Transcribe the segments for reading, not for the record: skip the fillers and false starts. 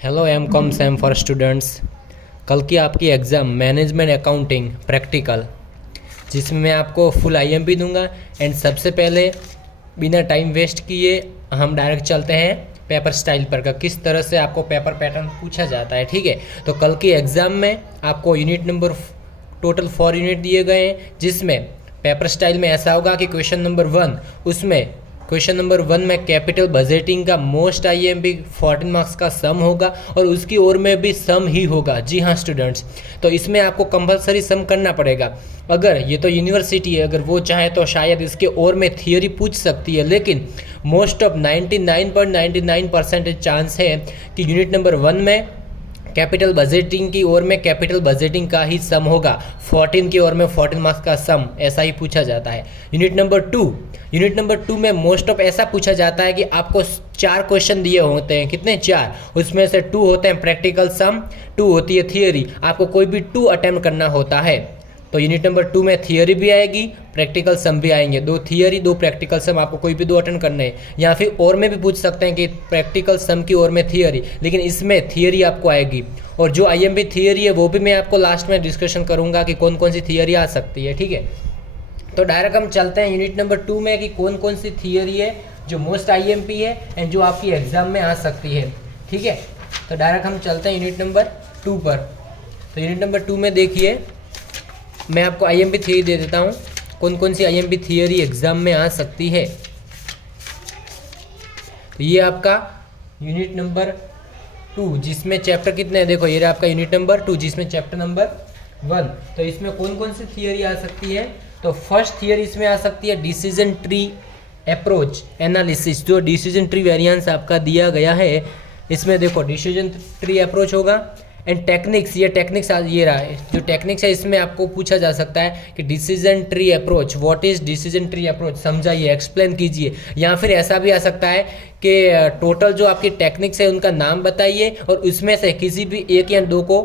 Hello am Sam for students. कल की आपकी एग्ज़ाम मैनेजमेंट अकाउंटिंग प्रैक्टिकल, जिसमें मैं आपको फुल आईएमपी दूंगा। एंड सबसे पहले बिना टाइम वेस्ट किए हम डायरेक्ट चलते हैं पेपर स्टाइल पर का, किस तरह से आपको पेपर पैटर्न पूछा जाता है। ठीक है, तो कल की एग्ज़ाम में आपको यूनिट नंबर टोटल 4 यूनिट दिए गए हैं, जिसमें पेपर स्टाइल में ऐसा होगा कि क्वेश्चन नंबर 1, उसमें क्वेश्चन नंबर 1 में कैपिटल बजटिंग का मोस्ट आईएमपी 14 मार्क्स का सम होगा और उसकी ओर में भी सम ही होगा। जी हाँ स्टूडेंट्स, तो इसमें आपको कंपलसरी सम करना पड़ेगा। अगर ये तो यूनिवर्सिटी है, अगर वो चाहे तो शायद इसके ओर में थियोरी पूछ सकती है, लेकिन मोस्ट ऑफ 99.99% चांस है कि यूनिट नंबर 1 में कैपिटल बजटिंग की ओर में कैपिटल बजटिंग का ही सम होगा, 14 की ओर में 14 मार्क्स का सम, ऐसा ही पूछा जाता है। यूनिट नंबर 2 में मोस्ट ऑफ ऐसा पूछा जाता है कि आपको 4 क्वेश्चन दिए होते हैं, कितने 4, उसमें से 2 होते हैं प्रैक्टिकल सम, 2 होती है थियोरी। आपको कोई भी 2 अटेम्प्ट करना होता है। तो यूनिट नंबर 2 में थियोरी भी आएगी, प्रैक्टिकल सम भी आएंगे, 2 थियोरी 2 प्रैक्टिकल सम, आपको कोई भी 2 अटेंड करने हैं। या फिर और में भी पूछ सकते हैं कि प्रैक्टिकल सम की ओर में थियोरी, लेकिन इसमें थियोरी आपको आएगी। और जो आईएमपी थियोरी है वो भी मैं आपको लास्ट में डिस्कशन करूंगा कि कौन कौन सी थियोरी आ सकती है। ठीक है, तो डायरेक्ट हम चलते हैं यूनिट नंबर 2 में कि कौन कौन सी थियोरी है जो मोस्ट आईएमपी है एंड जो आपकी एग्जाम में आ सकती है। ठीक है, तो डायरेक्ट हम चलते हैं यूनिट नंबर 2 पर। तो यूनिट नंबर 2 में देखिए, मैं आपको आईएमपी थियरी दे देता हूँ, कौन कौन सी आईएमपी थियरी एग्जाम में आ सकती है। तो ये आपका यूनिट नंबर 2, जिसमें चैप्टर कितने हैं, देखो ये रहा आपका यूनिट नंबर 2, जिसमें चैप्टर नंबर 1। तो इसमें कौन कौन सी थियरी आ सकती है। तो फर्स्ट थियरी इसमें आ सकती है डिसीजन ट्री अप्रोच एनालिसिस। जो डिसीजन ट्री वेरिएंस आपका दिया गया है, इसमें देखो डिसीजन ट्री अप्रोच होगा एंड टेक्निक्स, ये टेक्निक्स ये रहा है, जो टेक्निक्स है इसमें आपको पूछा जा सकता है कि decision tree approach, what is decision tree approach, समझाइए, एक्सप्लेन कीजिए। या फिर ऐसा भी आ सकता है कि टोटल जो आपकी टेक्निक्स है उनका नाम बताइए और उसमें से किसी भी एक या 2 को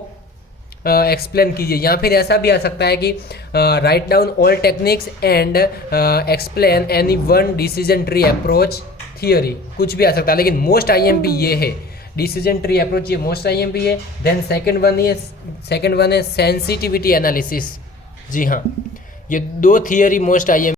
एक्सप्लेन कीजिए। या फिर ऐसा भी आ सकता है कि write down all techniques and explain any one decision tree approach theory, कुछ भी आ सकता है, लेकिन मोस्ट आईएमपी ये है डिसीजन ट्री अप्रोच, ये मोस्ट आईएमपी है। देन सेकंड वन है सेंसिटिविटी एनालिसिस। जी हाँ, ये 2 थियोरी मोस्ट आईएमपी